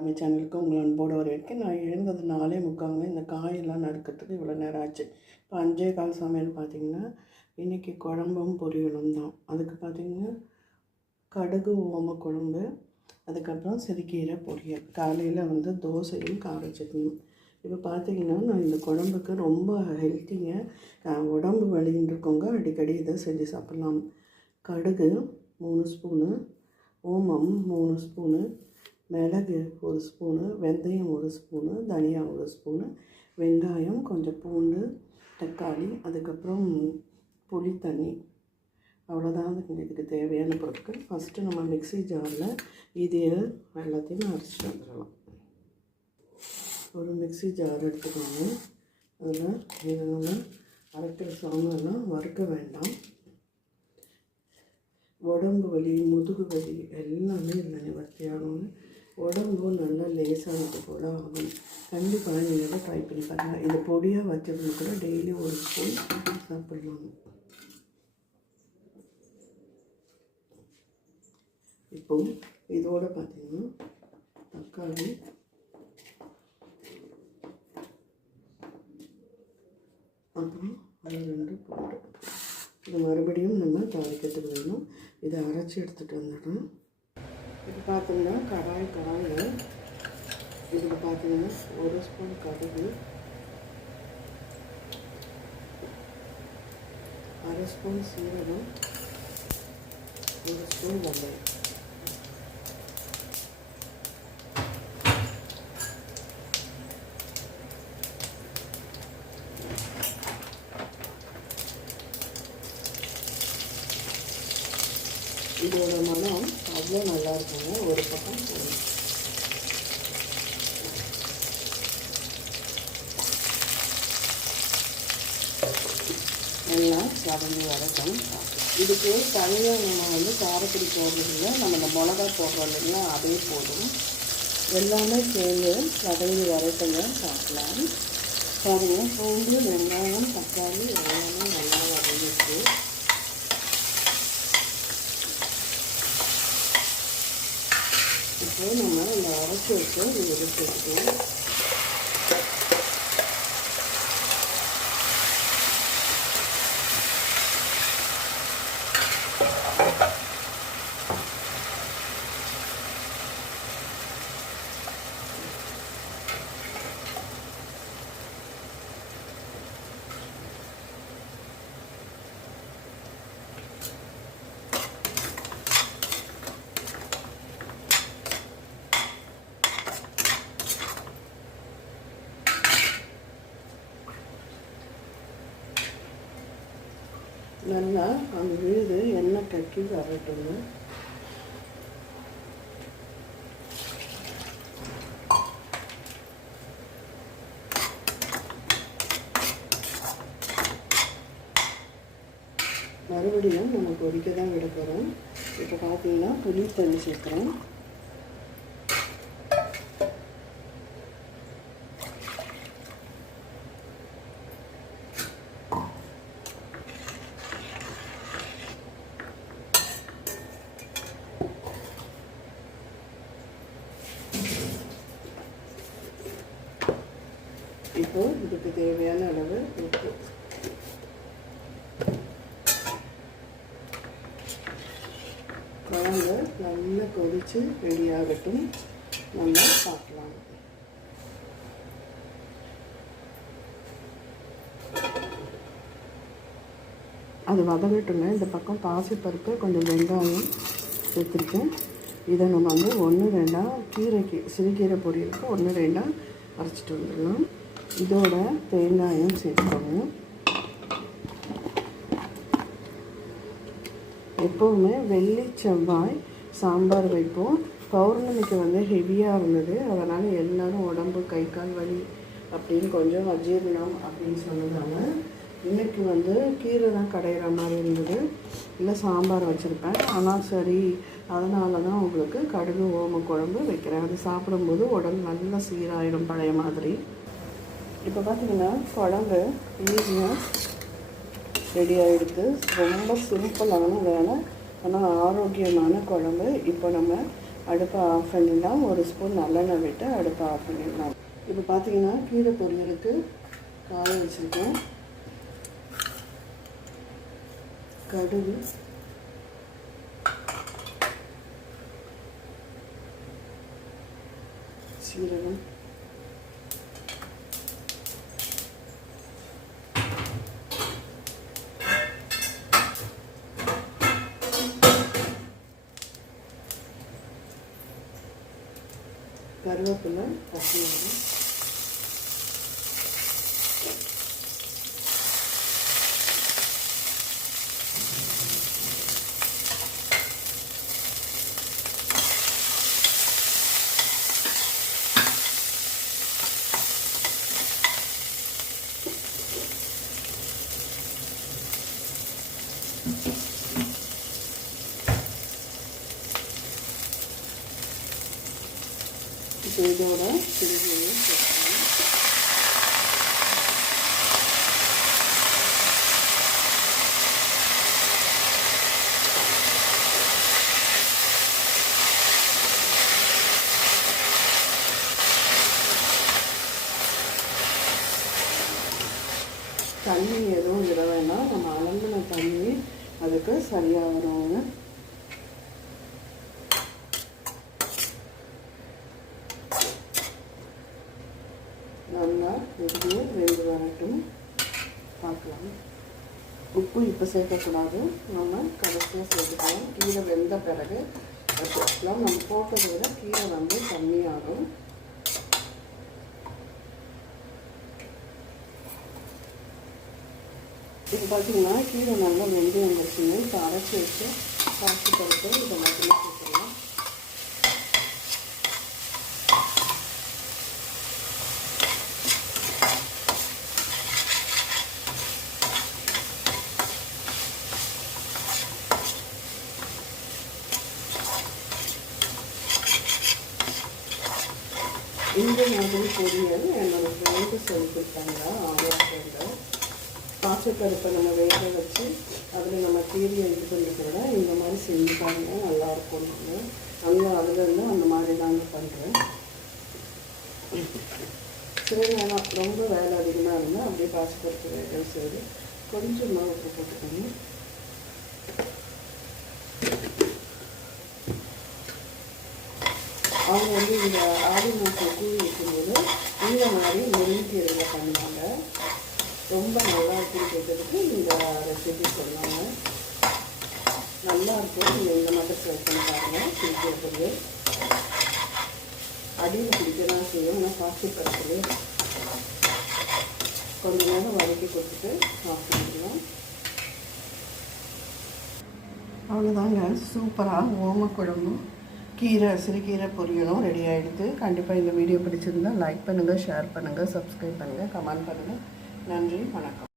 தமிழ் சேனலுக்கு உங்களை அன்போடு வரவேற்க நான் எழுந்தது நாளே முக்காங்க இந்த காயெல்லாம் நறுக்கிறதுக்கு இவ்வளோ நேரம் ஆச்சு. இப்போ அஞ்சே கால் சமையல் பார்த்தீங்கன்னா இன்றைக்கி குழம்பும் பொரியலும் தான். அதுக்கு பார்த்தீங்கன்னா கடுகு ஓம குழம்பு அதுக்கப்புறம் சிறுகீரை பொரியல். காலையில் வந்து தோசையும் கார சட்னியும் இப்போ பார்த்தீங்கன்னா நான் இந்த குழம்புக்கு ரொம்ப ஹெல்த்திங்க. உடம்பு வலின்னு இருக்கவங்க அடிக்கடி இதை செஞ்சு சாப்பிட்லாம். கடுகு மூணு ஸ்பூனு ஓமம் மூணு ஸ்பூனு மிளகு ஒரு ஸ்பூனு வெந்தயம் ஒரு ஸ்பூனு தனியா ஒரு ஸ்பூனு வெங்காயம் கொஞ்சம் பூண்டு தக்காளி அதுக்கப்புறம் புளி தண்ணி. அவ்வளோதான் அதுக்கு இதுக்கு தேவையான பொருட்கள். ஃபஸ்ட்டு நம்ம மிக்ஸி ஜாரில் இது எல்லாத்தையும் அரைச்சிட்டு வந்துடலாம். ஒரு மிக்ஸி ஜார் எடுத்துக்கோங்க. அதில் இதனால் நம்ம அரைக்கிற சாமான்லாம் வறுக்க வேண்டாம். உடம்பு வலி முதுகு வலி எல்லாமே இதில் நிவர்த்தியாகணும்னு உடம்பும் நல்லா லேசானது போல் ஆகும். கண்டிப்பாக நீங்கள் ட்ரை பண்ணி பாருங்கள் இந்த பொடியாக வச்சவங்க கூட டெய்லி ஒரு ஸ்பூன் சாப்பிடலாம். இப்போ இதோட பார்த்தீங்கன்னா தக்காளி அப்புறம் அது ரெண்டு பூண்டு இது மறுபடியும் நம்ம தாளிக்கிறதுக்கு வேணும். இதை அரைச்சி எடுத்துகிட்டு வந்துடுறோம் இது பார்த்தீங்கன்னா கடாய் கடாயில் இதில் பார்த்தீங்கன்னா ஒரு ஸ்பூன் கடுகு. அரை ஸ்பூன் சீரகம். ஒரு ஸ்பூன் வெங்காயம் அவ்வளோ நல்லா இருக்குங்க ஒரு பக்கம் போடும் எல்லாம் வதங்கி வரட்டும். இதுக்கு தனியாக நம்ம வந்து காரப்பொடி போடுறதில்ல நம்ம இந்த மிளகா போடுறோம் இல்லைங்களா அதே போதும். எல்லாமே சேர்ந்து வதங்கி வரட்டுங்க பார்க்கலாம் பாருங்க பூண்டு வெங்காயம் தக்காளி எல்லாமே நல்லா வதங்கிட்டு இப்போ நம்ம இந்த அரைச்சி வச்சு இது எடுத்து நல்லா அந்த வீடு எண்ணெய் கட்டி வரட்டுங்க மறுபடியும் நம்ம கொதிக்க தான் விட போகிறோம் இப்போ பார்த்தீங்கன்னா புளி தண்ணி சேர்க்குறோம். இப்போ இதுக்கு தேவையான அளவு உப்பு. குழம்பு நல்லா கொதித்து ரெடியாகட்டும் நம்ம பார்க்கலாம் அது வதங்கட்டுங்க இந்த பக்கம் பாசிப்பருப்பு கொஞ்சம் வெங்காயம் சேர்த்துருக்கேன். இதை நம்ம வந்து ஒன்று ரெண்டாக கீரைக்கு சிறுகீரை பொரியலுக்கு ஒன்று ரெண்டாக அரைச்சிட்டு வந்துடலாம். இதோட தேங்காயும் சேர்க்கணும் எப்போவுமே வெள்ளி செவ்வாய் சாம்பார் வைப்போம். பௌர்ணமிக்கு வந்து ஹெவியாக இருந்தது. அதனால் எல்லோரும் உடம்பு கை கால் வலி அப்படின்னு கொஞ்சம் அஜீர்ணம் அப்படின்னு சொன்னதாங்க இன்றைக்கி வந்து கீரை தான் கடையிற மாதிரி இருந்தது. இல்லை சாம்பார் வச்சுருப்பேன். ஆனால் சரி அதனால தான் உங்களுக்கு கடுகு ஓம குழம்பு வைக்கிறேன். அது சாப்பிடும்போது உடம்பு நல்லா சீராயிடும் பழைய மாதிரி. இப்போ பார்த்தீங்கன்னா குழம்பு ஈஸியாக ரெடி ஆகிடுது ரொம்ப சிம்பிளான வேலை. ஆனால் ஆரோக்கியமான குழம்பு. இப்போ நம்ம அடுப்பை ஆஃப் பண்ணிடலாம். ஒரு ஸ்பூன் நல்லெண்ணெய் விட்டு அடுப்பை ஆஃப் பண்ணிடலாம். இப்போ பார்த்தீங்கன்னா கீரை பொரியலுக்கு காய வச்சுருக்கேன். கடுகு. சீரகம். கருவேப்பிலை பச்சை இப்போ இதோட சிறுகீரையும் தண்ணி எதுவும் விட வேண்டாம் நம்ம அலம்பின தண்ணி அதுக்கு சரியாக வருவாங்க நல்லா இதுலேயே வெந்து வரட்டும். பார்க்கலாம். உப்பு இப்போ சேர்க்கக்கூடாது. நம்ம கடைசியாக சேர்த்துக்கலாம். கீரை வெந்த பிறகு சேர்த்துக்கலாம். நம்ம போட்டதை விட கீரை வந்து கம்மியாகும். இது பார்த்தீங்கன்னா கீரை நல்லா வெந்து வந்துருச்சுங்க. இப்போ அரைச்சி வச்சு காசு பருப்பு இதை மட்டுமே சேர்த்துக்கலாம் இந்த மாதிரி பொரியல் என்னோட ஃப்ரெண்டு சொல்லி கொடுத்தாங்க ஆந்திரா பாசப்பருப்பை நம்ம வேக வச்சு அதில் நம்ம கீரையை இது பண்ணிக்கிறத இந்த மாதிரி செஞ்சு பாருங்க நல்லாயிருக்கும் நல்லா அதுலேருந்து அந்த மாதிரி தாங்க பண்ணுறேன் சில நேரம் ரொம்ப வேலை அதிகமாக இருந்தால் அப்படியே பாசப்பருப்பு வேக செய்து கொஞ்சமாக உப்பு போட்டுக்கணும் அவங்க வந்து இந்த ஆடி மாதம் கூழ் வைக்கும்போது இந்த மாதிரி நெல்லிக்கீரையில் பண்ணுவாங்க. ரொம்ப நல்லா இருக்குன்னு இந்த ரெசிபி சொன்னாங்க. நல்லா இருக்கும். நீங்கள் இந்த மாதிரி ட்ரை பண்ணி பாருங்கள் பிடிக்கிறது அடியில் பிடிக்கலாம் செய்யும். நான் பாசி பருப்பு கொஞ்ச நேரம் வதக்கி கொடுத்துட்டு ஆஃப் பண்ணிக்கலாம் அவ்வளோதாங்க சூப்பராக ஓமக்குழம்பும் கீரை சிறுகீரை பொரியலும் ரெடி ஆகிடுது கண்டிப்பாக இந்த வீடியோ பிடிச்சிருந்தா லைக் பண்ணுங்கள் ஷேர் பண்ணுங்கள் சப்ஸ்கிரைப் பண்ணுங்கள் கமெண்ட் பண்ணுங்கள் நன்றி வணக்கம்.